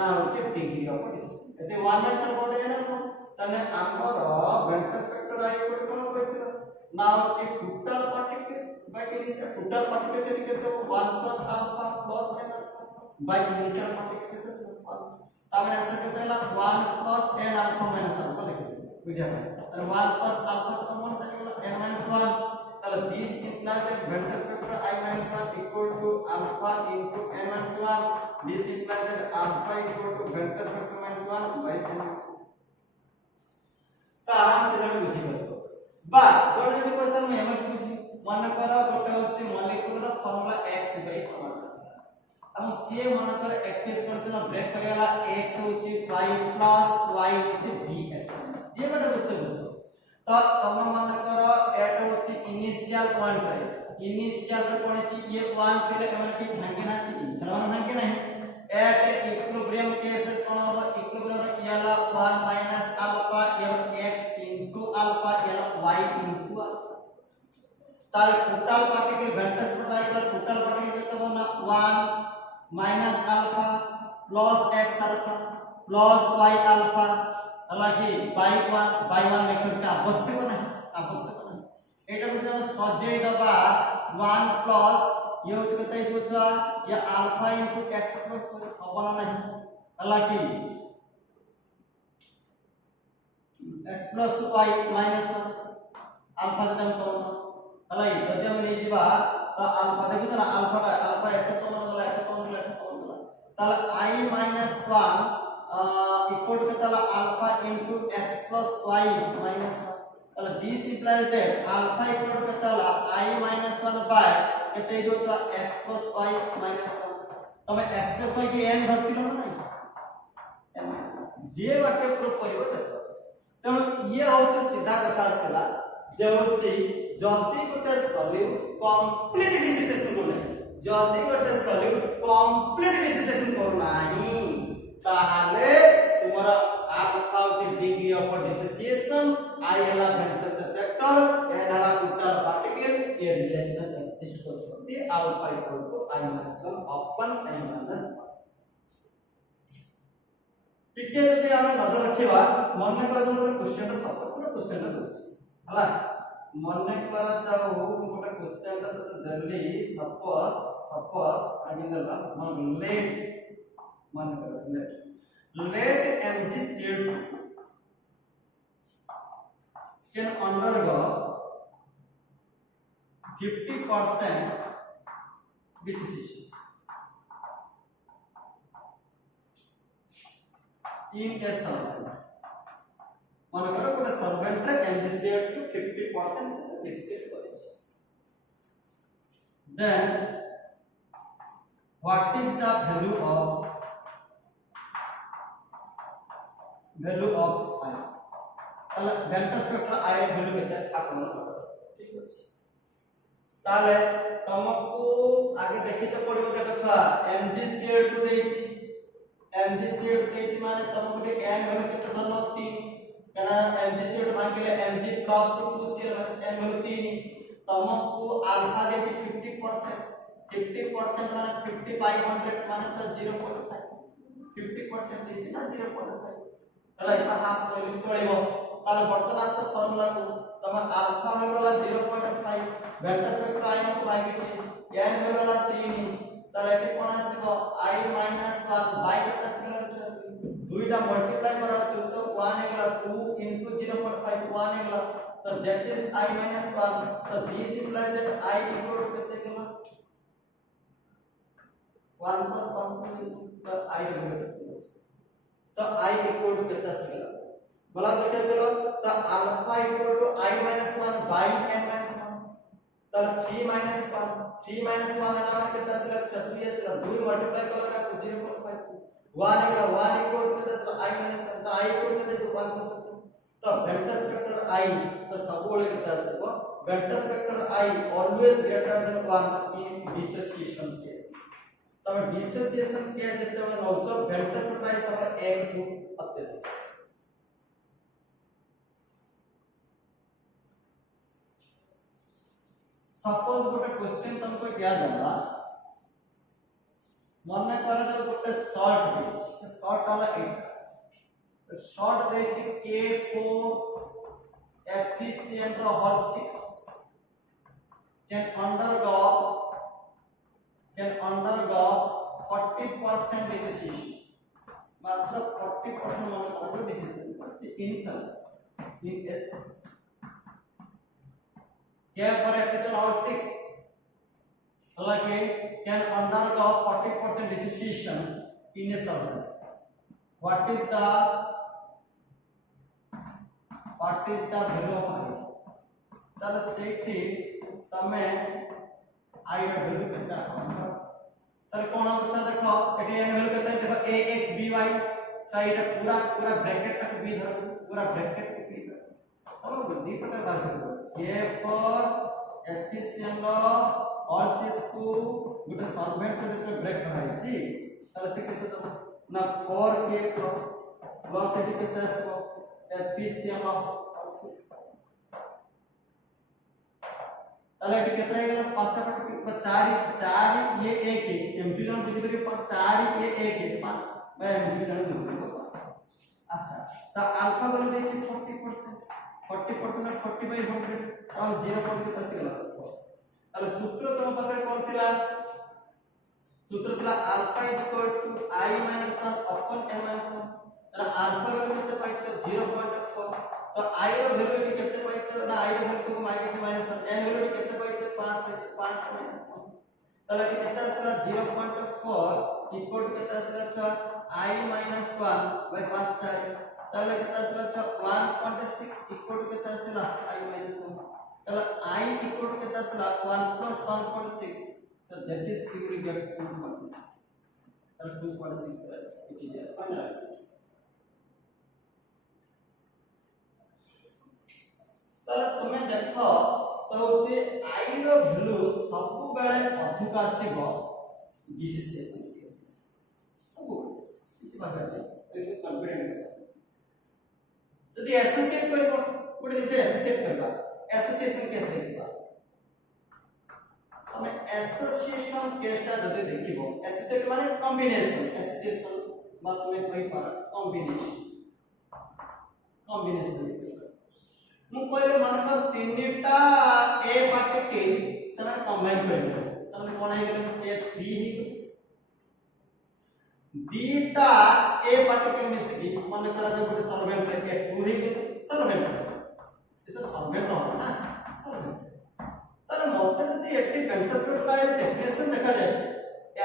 ना होचे डिग्री ऑफ डिसोसिएशन कहते 1 माइनस अल्फा होते n अल्फा तने हमर वेंटस फैक्टर आई को कोन करथिला now check total particles by initial total particles से कहते हो 1 plus alpha plus n alpha by initial particles से तब आंसर कहते हैं 1 plus n alpha minus alpha लिखते हैं बुझा और 1 plus alpha कॉमन था n minus 1 तब this implies that Ventus factor I minus 1 equal to alpha into n minus 1 this implies that alpha equal to Ventus factor minus 1 by n minus 1 तो आराम से जब बुझी गयो बा तोर जदी क्वेश्चन में हम पूछी मन कर गोटे होची मॉलिक्यूल रो फार्मूला x बाय फार्मूला हम से मन कर एक्टिव करछन ब्रेक करला x होची y प्लस y होची bx जे बडे बच्चे बुझो तो तम मन कर एट होची इनिशियल पॉइंट रे इनिशियल रे कोन छी ये 1 फिर हमन की भांगे ना की समान भांगे नहीं एट इक्विलिब्रियम केस कोन हो इक्विलिब्रियम रे कियाला 1 minus alpha x into alpha y into alpha तार total particle Ventus particle total particle कितना होना 1 minus alpha plus x alpha plus y alpha అలాగే by 1 लिखन के आवश्यक नहीं एटा को जब सजे दबा 1 प्लस ये हो कहता है जो या अल्फा into x प्लस होना नहीं అలాగే x plus y minus 1 alpha दम कोन अलाई जदे हम नहीं जीवा तो अल्फा देखो ना अल्फा एट कोन गला तले I minus 1 इक्वल टू केतला alpha into x plus y minus 1 ताले this implies that alpha equal to केतला I माइनस 1 बाय केते जो छ x प्लस y माइनस 1 तमे x प्लस y के n धरतिलो ना n माइनस 1 जे बाटे प्रूफ करिवो देखो तेणु ये होचे सीधा कथा आसला जे होचे जति गोटे सॉल्यूट कंप्लीट डिसोसिएशन को नै जति गोटे सॉल्यूट कंप्लीट डिसोसिएशन को नाही ताहाले तुम्हारा अल्फा होचे डिग्री ऑफ डिसोसिएशन I हला वेक्टर फैक्टर n हला टोटल पार्टिकल ये रिलेशन एग्जिस्ट करते alpha equal to I minus 1 upon n minus 1 टिके जदि आमे नजर रखिबा मन कर जो क्वेश्चन सब पूरा क्वेश्चन दोछ हला मन कर जाओ गोटे क्वेश्चन तो देली सपोज आगे देला मन कर let mg CO2 can undergo 50% dissociation in a solvent मन करो गोटे सॉल्वेंट रे MgCl2 50% से डिसोसिएट करे छै then what is the value of I ताले डेल्टा स्पेक्ट्रम I वैल्यू केते आकलन करो ठीक अछि ताले तुमको आगे देखिते पड़िबो देखो छुआ MgCl2 देछि MgCl2 देछि माने तुमको के n वैल्यू केते धरनो 3 कना MgCl2 मान के लिए Mg plus 2Cl minus n value 3 तुमको अल्फा देछि 50% माने 5500 माने 0.5 50% देछि ना 0.5 हला इता हाफ वैल्यू चलेबो ताले वर्तमान से फार्मूला को तम अल्फा वैल्यू 0.5 वेक्टर स्पेक्ट्रम I को बाय के n वैल्यू 3 ताले एटी कोन आसीबो I माइनस 1 बाय केता स्केलर दुईटा मल्टीप्लाई करा तो 1 एगला 2 into 0.5 1 एगला तो that is I minus 1 so this implies that I equal to कितने गेला 1 plus 1 तो I equal so I equal to कितना गेला बोला देखे गेलो तो alpha equal to I minus 1 by n minus 1 तो 3 minus 1 है ना कितना गेला 2 ये से 2 मल्टीप्लाई करेगा तो 0.5 1 एगला 1 इक्वल टू कितना I minus 1 तो I इक्वल टू कितना 1 plus तो वेक्टर स्पेक्टर I तो सबोले केता आसीबो वेक्टर स्पेक्टर I always greater than 1 in dissociation case तब डिसोसिएशन केस जते नौचो वेक्टर स्पेक्टर I सब 1 टू अत्यधिक सपोज गोटे क्वेश्चन तुमको याद होला मन करे तो गोटे शॉर्ट दे शॉर्ट वाला एटा शॉर्ट देछि K4 efficient whole 6 can undergo 40% dissociation मात्र 40% मन को डिसिजन करछि in S K4 efficient whole 6 हालांकि can undergo 40% dissociation in a solvent what is the value of I ताले सेठी तमे I ର value केता ताले कोन होता देखो एटी n value केता देखो axby तो एटा पूरा ब्रैकेट तक b धर पूरा ब्रैकेट को b धर तब दी प्रकार बात करो K4 efficient all six को गुटे सॉल्वेंट के देखो ब्रेक कराई छी ताले से केता तो ना 4k प्लस एटी केता आसो efficient all six ताले एटी केता गेला पांचटा पार्ट 4 ये 1 है m2 जन बुझि के 4 ये 1 है 5 मैं m2 जन बुझि के 5 अच्छा तो अल्फा वैल्यू देछि 40% और 40 बाय 100 और 0 केता से गेला ताले सूत्र तुम पाखे कोन थिला सूत्र थिला alpha equal to I minus 1 upon n minus 1 ताले अल्फा वैल्यू केते पाइछो 0.4 तो I रो वैल्यू केते पाइछो ना I रो वैल्यू को माइनस -1 n वैल्यू केते पाइछो 5 पाइछो 5 minus 1 ताले केते आसला 0.4 इक्वल टू केता आसला छुआ I minus 1 by 5 4 ताले केता आसला छुआ 1.6 इक्वल टू केता आसला I minus 1 ताले I इक्वल टू केता आसला 1 plus 1.6 so that is you will get 2.6 and 2.6 it is your final answer ताले तुम्हें देखो तो जे I रो वैल्यू सब बेले अधिक आसीबो डिसोसिएशन केस सब किछि बात नै एकदम कॉन्फिडेंट यदि एसोसिएट करबो कोड दिस एसोसिएट करबा एसोसिएशन केस देखिबा हमें एसोसिएशन केसटा जदि देखिबो एसोसिएट माने कॉम्बिनेशन एसोसिएशन बात में कोई पर कॉम्बिनेशन मु कहले मानक तीनटा ए पार्टिकल समान कंबाइन करबे समान कोन है गेल A3 ही दीटा ए पार्टिकल में से मन करा जो गोटे सॉल्वेंट है A2 ही गेल सॉल्वेंट इसे सॉल्वेंट हो ना सॉल्वेंट तर मते जदि एटी पेंटास्टोर का डेफिनेशन देखा जाए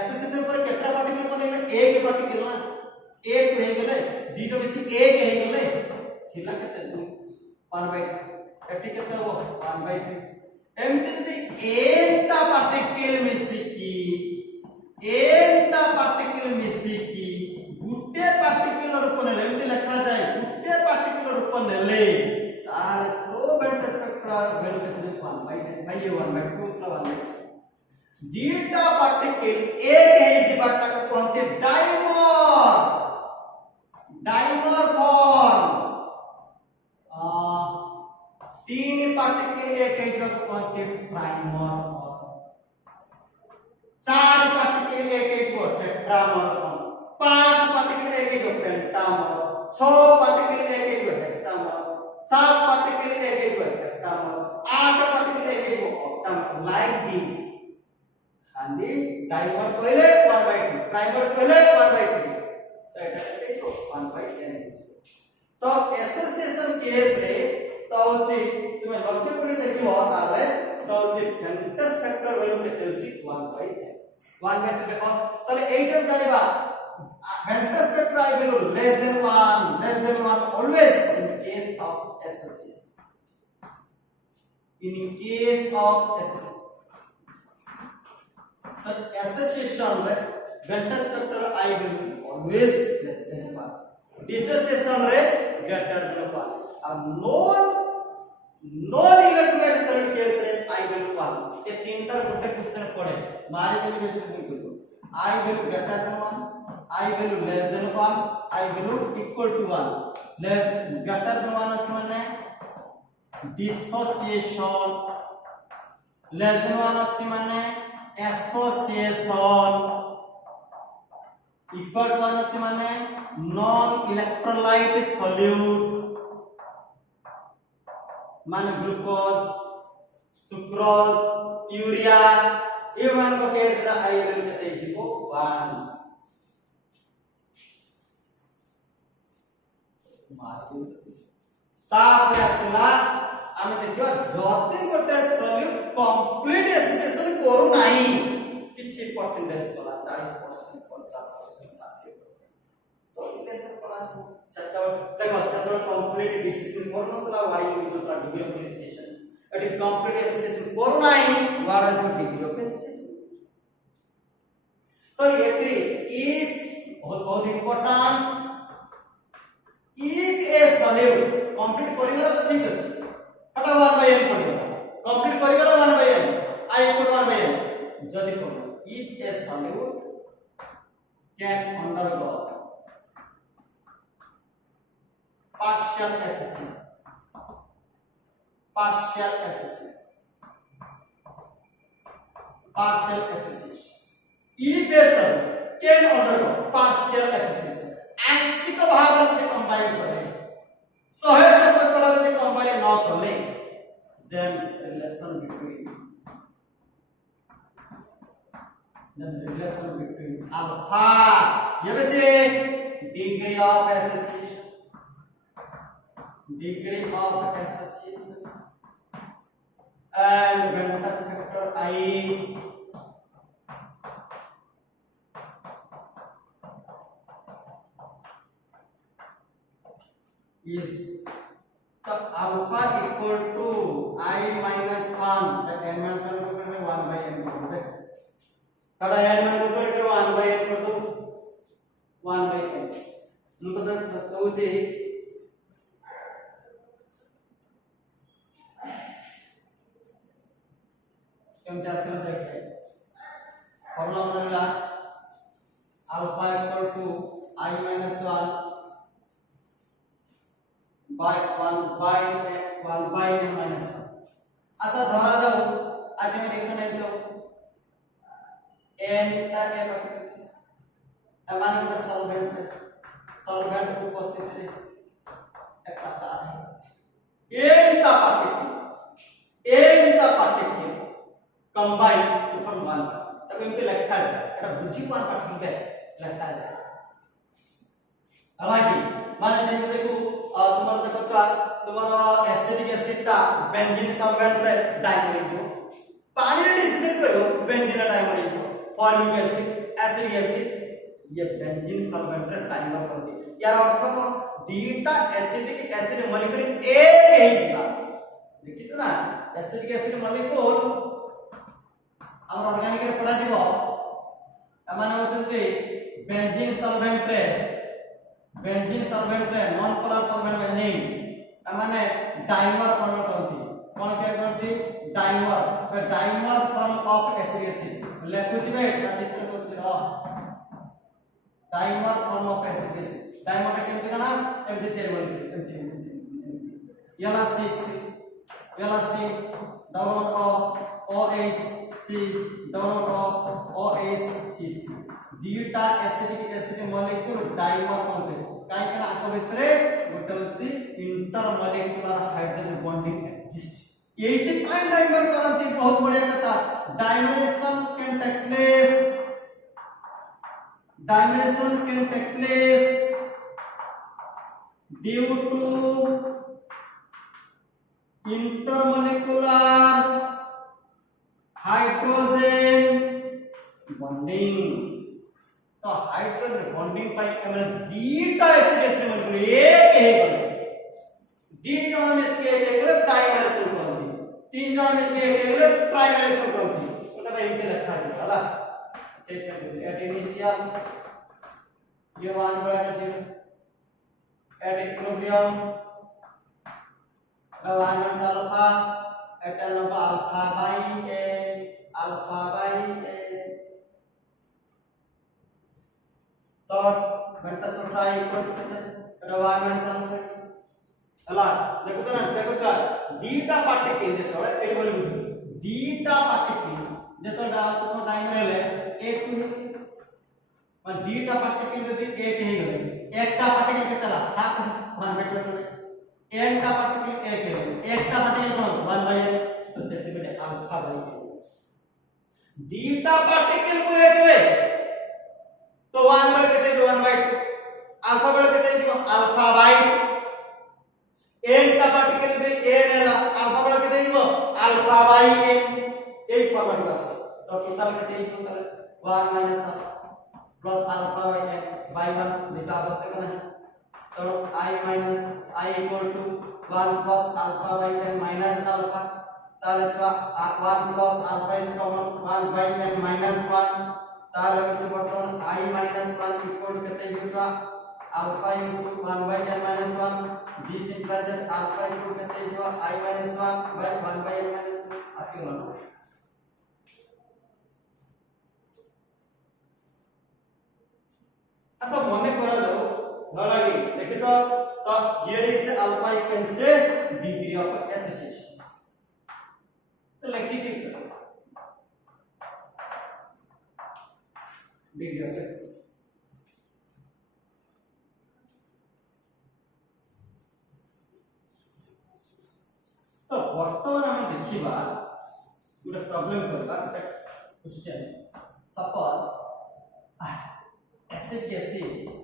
एसोसिएशन पर केतरा पार्टिकल बने एक पार्टिकल ना एक रह गेले दीटा में से एक रह गेले थिला केते 1 by 2 एटी केते हो 1 by 3 एमते जदि एटा पार्टिकल मिसिकी गुटे पार्टिकल रूप नेले एमते लिखा जाए गुटे पार्टिकल रूप नेले तार तो बेंट स्पेक्ट्रा वैल्यू केते 1 by 1 by 2 मतलब 1 by 2 दीटा पार्टिकल एक है इस बात को कहते डाइमर फॉर्म तीन पार्टिकल एक है जो कहते प्राइमर फॉर्म चार पार्टिकल एक है जो टेट्रामर फॉर्म पांच पार्टिकल एक है जो पेंटामर छह पार्टिकल एक है जो हेक्सामर सात पार्टिकल एक है जो हेप्टामर आठ पार्टिकल एक है जो ऑक्टामर लाइक दिस खाली डाइमर पहले 1 by 2 प्राइमर पहले 1 by 3 तो एटा है जो 1 by 10 तो एसोसिएशन केस रे तो जे तुम लक्ष्य करी देखिबो ताले तो जे फेंटस फैक्टर वैल्यू केते होसी 1 by 10 1 by 10 देखो ताले एटा जानिबा फेंटस factor i value less than 1 always in case of association such association रे फेंटस factor i value always less than 1 dissociation रे greater than 1 और नॉन इलेक्ट्रोलाइट सॉलिड केस रे आई वैल्यू 1 ये तीनटा गोटे क्वेश्चन पड़े मारे देबे बिल्कुल i value greater than 1 i value less than 1 i value equal to 1 less greater than 1 अछि माने डिसोसिएशन लेस देन 1 अछि माने एसोसिएशन इक्वल टू 1 अछि माने नॉन इलेक्ट्रोलाइट सॉल्यूट मान ग्लूकोज सुक्रोज यूरिया ए मान को केस रा आई वैल्यू केते हिबो 1 मारु तापर आसला आमे देखियो जति गोटे सॉल्यूट कंप्लीट एसोसिएशन करू नाही किछि परसेंटेज कला 40% 50% 60% तो रिलेशन क्लास देखो कंप्लीट डिसिजन करू नतला वाई नतला डिग्री ऑफ डिसिजन एटी कंप्लीट एसोसिएशन करू नाही वाडा जो डिग्री ऑफ एसोसिएशन तो एटी इफ बहुत important if a solute complete करिगला तो ठीक अछि फटा 1 by n पडिगला कंप्लीट करिगला 1 by n i equal 1 by n जदि कोन if a solute can undergo partial association if a cell can undergo partial association आंशिक भाग में कंबाइन करे सहे से कला से कंबाइन न करले then relation between alpha ये वैसे degree of association and Ventas factor I is तो alpha equal to I minus 1 the n minus 1 को करने 1 by n कर दो कड़ा n minus 1 के 1 by n कर दो 1 by n ମୁଁ ତ କହୁଛି केमती आसला देखे फॉर्मूला बनला alpha equal to I minus 1 by 1 by n minus 1 अच्छा धरा जाओ आगे रिएक्शन है तो n ता के बाकी एमाने को सॉल्वेंट उपस्थित रे एक आता है n ता पार्टिकल कंबाइन टू फॉर्म 1 तब इनके लिखा है এটা বুঝি পান পার্টিকল লেখা যায় అలాగే মানে যেমন দেখো তোমার দেখো তোমার অ্যাসিডিক অ্যাসিডটা বেনজিন সলভেন্ট রে ডাইমর হইছো পানি রে ডিসিশন করো बेंजीन डाइमर है फॉर्मिक एसिड एसिडिक एसिड ये बेंजीन सॉल्वेंट रे डाइमर करती यार अर्थ को दीटा एसिडिक एसिड मॉलिक्यूल एक ही जीवा देखितो ना एसिडिक एसिड मॉलिक्यूल हमर ऑर्गेनिक रे पड़ा जीवो एमाने होचंती बेंजीन सॉल्वेंट रे नॉन पोलर सॉल्वेंट में नहीं एमाने डाइमर फॉर्म करती कोन के करती dimer form of acidic acid लेखुच में चित्र करती रह dimer form of acidic acid dimer का केमती ना एमती तेल बोलती एमती यला C down of OH C down of OH C दीटा एसिडिक एसिड मॉलिक्यूल डाइमर करते काई के आको भितरे गोटे होसी इंटरमॉलिक्यूलर हाइड्रोजन बॉन्डिंग एक्जिस्ट यही पाई डाइमर करती बहुत बढ़िया कथा dimerisation can take place due to intermolecular hydrogen bonding तो हाइड्रोजन बॉन्डिंग पाई हमने दीटा एसिड मॉलिक्यूल एक ही बने दीटा में इसके एक डाइमरेशन करती तीन जन में इसके एक ट्राइमरेशन करती उनका इनके रखा है हला सेट कर दीजिए एट इनिशियल ये 1 बराबर 0 at equilibrium minus alpha at alpha by a तो घंटा सोटा इक्वल टू कितना रवा में सामने हला देखो तो दीटा पार्टिकल जेतो एडी बोली बुझ दीटा पार्टिकल जेतो टाइम रे एक मान दीटा पार्टिकल यदि एक ही गले एकटा पार्टिकल के चला हाथ 1 बाय प्लस एकटा पार्टिकल एक है एकटा पार्टिकल कौन 1 बाय तो सेंटीमीटर अल्फा बाय दीटा पार्टिकल को एक वे तो 1 बाय कितने 1 बाय 2 अल्फा बाय कितने दियो अल्फा बाय n का पार्टिकल दे a नेला अल्फा बाय कितने दियो अल्फा बाय n एक फॉर्मूला बस तो टोटल कितने दियो total 1 minus plus alpha by n by 1 लिखा आवश्यक नहीं तो I equal to 1 plus alpha by n minus alpha ताले 1 plus alpha is common 1 by n minus 1 ताले बर्तमान I माइनस 1 इक्वल टू कितने होगा alpha into 1 by n minus 1 this implies that alpha equal to कितने होगा I minus 1 by 1 by n minus 1 आसी ना ऐसा मने करा जाओ न लगे देखे तो here is alpha u can से डिग्री ऑफ एसोसिएशन तो लिखी जी डिग्री ऑफ एसोसिएशन तो वर्तमान हम देखिबा गुड प्रॉब्लम करबा question suppose acid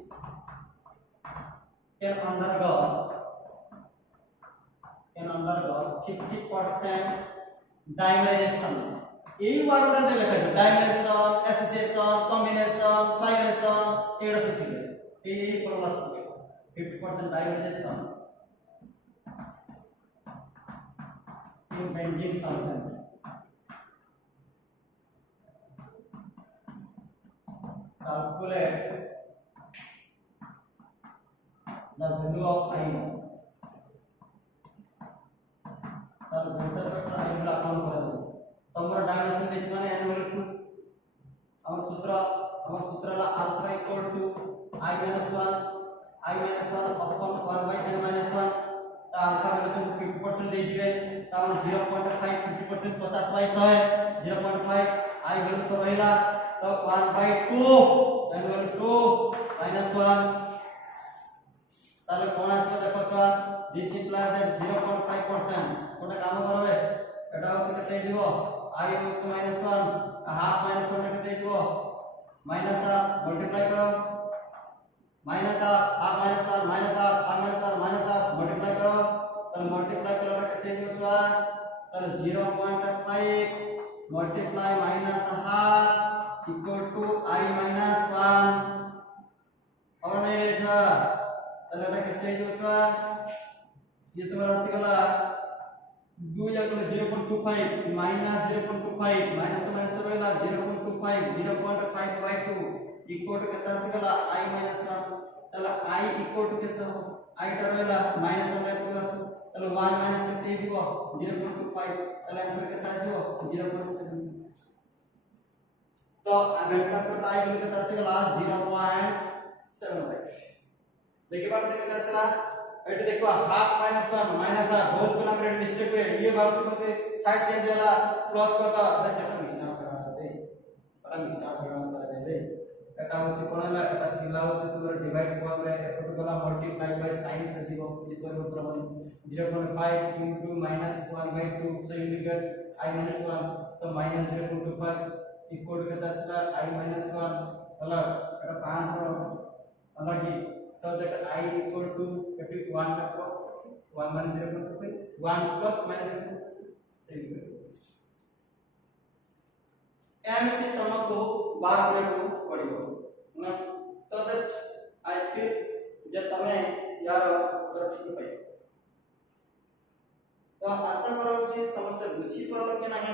can undergo 50% dimerization এই ওয়ার্ডটা যে লেখা আছে ডাইমেনশন অ্যাসোসিয়েশন কম্বিনেশন ট্রাইমেনশন এগুলো সব ঠিক আছে এই ফর্মুলা সব 50% dimerization to benzene solvent. Calculate the value of ion. तर वोल्टेज वेक्टर आई वाला काम कर दो तमरा डायमेंशन देछ माने n इक्वल टू हमर सूत्र ला alpha equal to i - 1 upon 1 by n - 1 ता अल्फा वैल्यू तुम 50% दे जिवे ता 0.5 50% 50 by 100 0.5 i वैल्यू तो रहिला तो 1 by 2 n वैल्यू 2 -1 ताले कोन आसे देखो तो this implies that 0.5% कोटा काम करबे एटा होछ कते जीवो I होछ -1 हाफ -1 टा कते जीवो माइनस हाफ मल्टीप्लाई करो minus half -1 minus half multiply करो तो मल्टीप्लाई करो टा कते जीवो छुआ तो 0.5 multiply minus half equal to I -1 और नहीं लेखा तो एटा कते जीवो छुआ ये तुम्हारा राशि गला 2 या 0.25 माइनस 0.25 माइनस तो रहला 0.25 0.5 by 2 इक्वल टू कितना से गला I -1 तला I इक्वल टू कितना हो I टा रहला -1 by 2 तला 1 माइनस कितने जीवो 0.25 तला आंसर कितना जीवो 0.7 तो अगला तो I वैल्यू कितना से गला 0.75 देखिए बात से कितना से एट देखो हाफ -1 माइनस हाफ बहुत गुना में मिस्टेक हुए ये बात को साइड चेंज होला प्लस करता बस एटा मिक्सअप करना दे बड़ा मिक्सअप करना दे एटा होची कोनला एटा थिला होची तुमर डिवाइड फॉर्म रे एटु गला मल्टीप्लाई बाय sin सजीव इक्वल होतरा माने 0.5 into -1 by 2 so you will get I -1 so minus 0.5 equal to कितना सला I -1 होला एटा 5 अलग ही so that I equal to 1 का plus 1 minus 0.5 1 plus minus 0.5 so equal एमती तमको बार करे को पड़िबो ना so that I feel जे तमे यार उत्तर ठीक पाइ तो आशा करो जे समस्त बुझी परलो कि नाही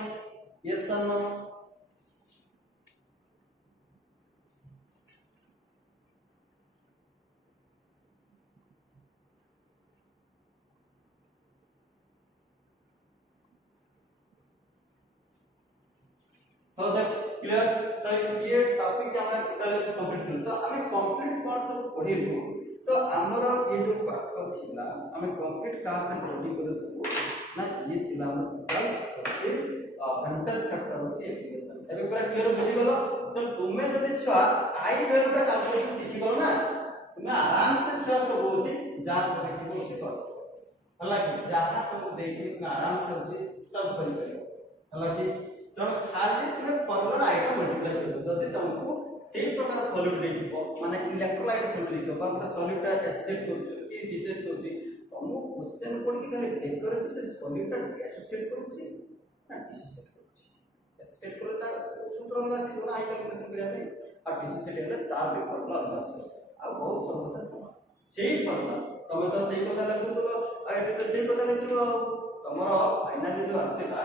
yes sir no so that clear तो ये टॉपिक हम टोटल से कंप्लीट कर तो हमें कंप्लीट कोन सब पढिबो तो हमर ये जो पाठ थिला हमें कंप्लीट का पे स्टडी कर सकू ना ये थिला हम टोटल वेक्टर्स फैक्टर होची एप्लीकेशन एबे पूरा क्लियर बुझी गेलो तो तुमे जदी छुआ आई वैल्यू का कैलकुलेशन सिखि गलो ना तुमे आराम से छुआ सब होची जा प्रोजेक्ट को सिखो हालांकि जहां तुम देखि तुम आराम से होची सब करि करियो हालांकि तो खाली तुम पर्वत आइटम मल्टीप्लाई करो जदी तुमको सेम प्रकार सॉल्यूट देथिबो माने इलेक्ट्रोलाइट सॉल्यूट देथिबो बा सॉल्यूट एसोसिएट करछ कि डिसोसिएट करछ तुमको क्वेश्चन कोन की खाली डेकोरेट से सॉल्यूट एसोसिएट करछ ना डिसोसिएट करछ एसोसिएट करले ता सूत्र लगा से कोन आई कैलकुलेशन करिया पे और डिसोसिएट हेले तार भी फॉर्मूला लगा से आ बहुत सर्वथा समान सेही फॉर्मूला तमे तो सेही কথা লিখुतलो आ एटे तो सेही কথা लिखिलो तमरो फाइनली जो आसेला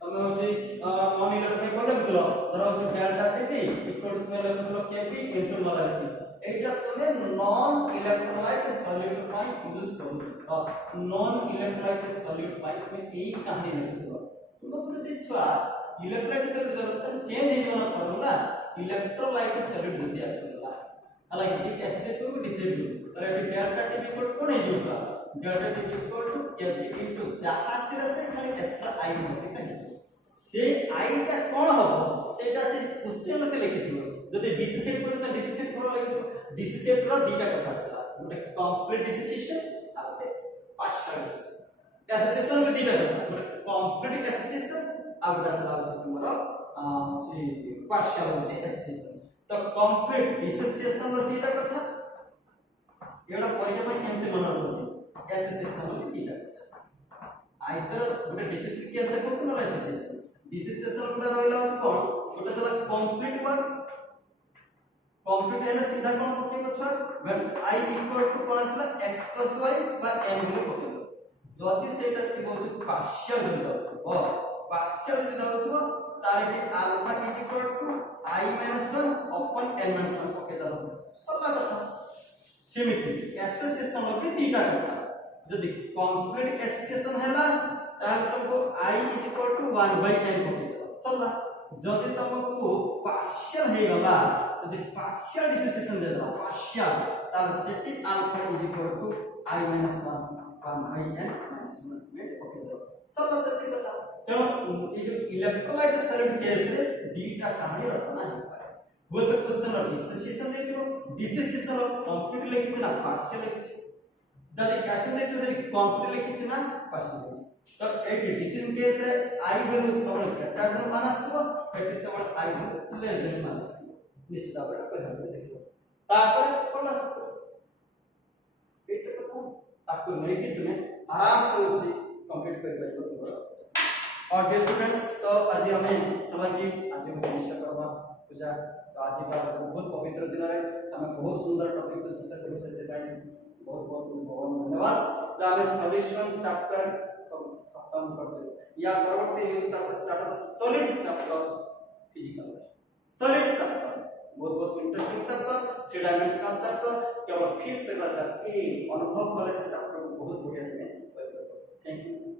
तमे होसी नॉन इलेक्ट्रिक कोन लिखलो धरो जो डेल्टा टी इक्वल टू में लिखलो केपी इनटू मोलारिटी एटा तमे नॉन इलेक्ट्रोलाइट सॉल्यूट पाई यूज करो नॉन इलेक्ट्रोलाइट सॉल्यूट पाई में एई कहानी लिखलो तुम बोले देखछवा इलेक्ट्रोलाइट सॉल्यूट जरूरत चेंज हेनो ना फॉर्मूला इलेक्ट्रोलाइट सॉल्यूट दिया आसला अलग जी एसोसिएट को डिसाइड करो तर एटी डेल्टा टी इक्वल कोन हे जोता delta T equal to KP into जहां तेरे से खाली एक्स्ट्रा आई मल्टीप्लाई से आई का कोन होबो सेटा से क्वेश्चन से लिखिथिबो जदि डिसोसिएट करत डिसोसिएट करो लिखितो डिसोसिएट रो दीटा कथा आसला गोटे कंप्लीट डिसोसिएशन आ गोटे पार्शियल डिसोसिएशन एसोसिएशन में दीटा कथा गोटे कंप्लीट एसोसिएशन आ गोटे आसला होची तुमरो जी पार्शियल होची एसोसिएशन तो कंप्लीट डिसोसिएशन रो दीटा कथा एडा परीक्षा में केमते मन होती एसोसिएशन रो दीटा कथा आइदर गोटे डिसोसिएशन के देखो कोन एसोसिएशन डिसोसिएशन में रहला कोन गोटे तला कंप्लीट वर्ड कंप्लीट है सीधा कोन पके छ व्हेन I इक्वल टू कोन आसला x + y बा n को पके जदि सेटा थिबो पार्शियल हो पार्शियल जदि होथबो तारे कि alpha is equal to I minus 1 upon n minus 1 पके दो सरला कथा सेमिति एसोसिएशन लो भी तीटा कथा जदि कंप्लीट एसोसिएशन हैला तार तुमको I is equal to 1 by n पके दो सरला जदि तुमको पार्शियल हे गला जदि पार्शियल डिसोसिएशन दे दो पार्शियल तार सेटि alpha is equal to I minus 1 by n minus 1 में पके दो सरला तथ्य कथा तेणु ये जो इलेक्ट्रोलाइट सॉलिड केस रे दीटा कहानी रचना है वो तो क्वेश्चन ऑफ डिसोसिएशन देखियो डिसोसिएशन ऑफ कंप्लीट लिखि ना पार्शियल लिखि जदि कैसे देखियो से कंप्लीट लिखि ना पार्शियल लिखि तो एट डिसोसिएशन केस रे I वैल्यू सबल ग्रेटर देन माइनस तो एट सबल I value less then minus निश्चित भाବରେ कहबे देखियो तापर कोला सब एत कथा ताको नै कि तुमे आराम से उसी कंप्लीट कर पाइबो तुमरा और डियर स्टूडेंट्स तो आज हमें हालांकि आज हम समस्या करबा पूजा तो आज का बहुत पवित्र दिन है हमें बहुत सुंदर टॉपिक पे चर्चा करू से गाइस बहुत बहुत धन्यवाद तो हमें सॉल्यूशन चैप्टर खत्म कर दे या परवर्ती न्यू चैप्टर स्टार्ट होता solid chapter physical solid chapter बहुत इंटरेस्टिंग चैप्टर 3 डायमेंशनल चैप्टर केवल फील पेपर का अनुभव वाले से चैप्टर बहुत बढ़िया है थैंक यू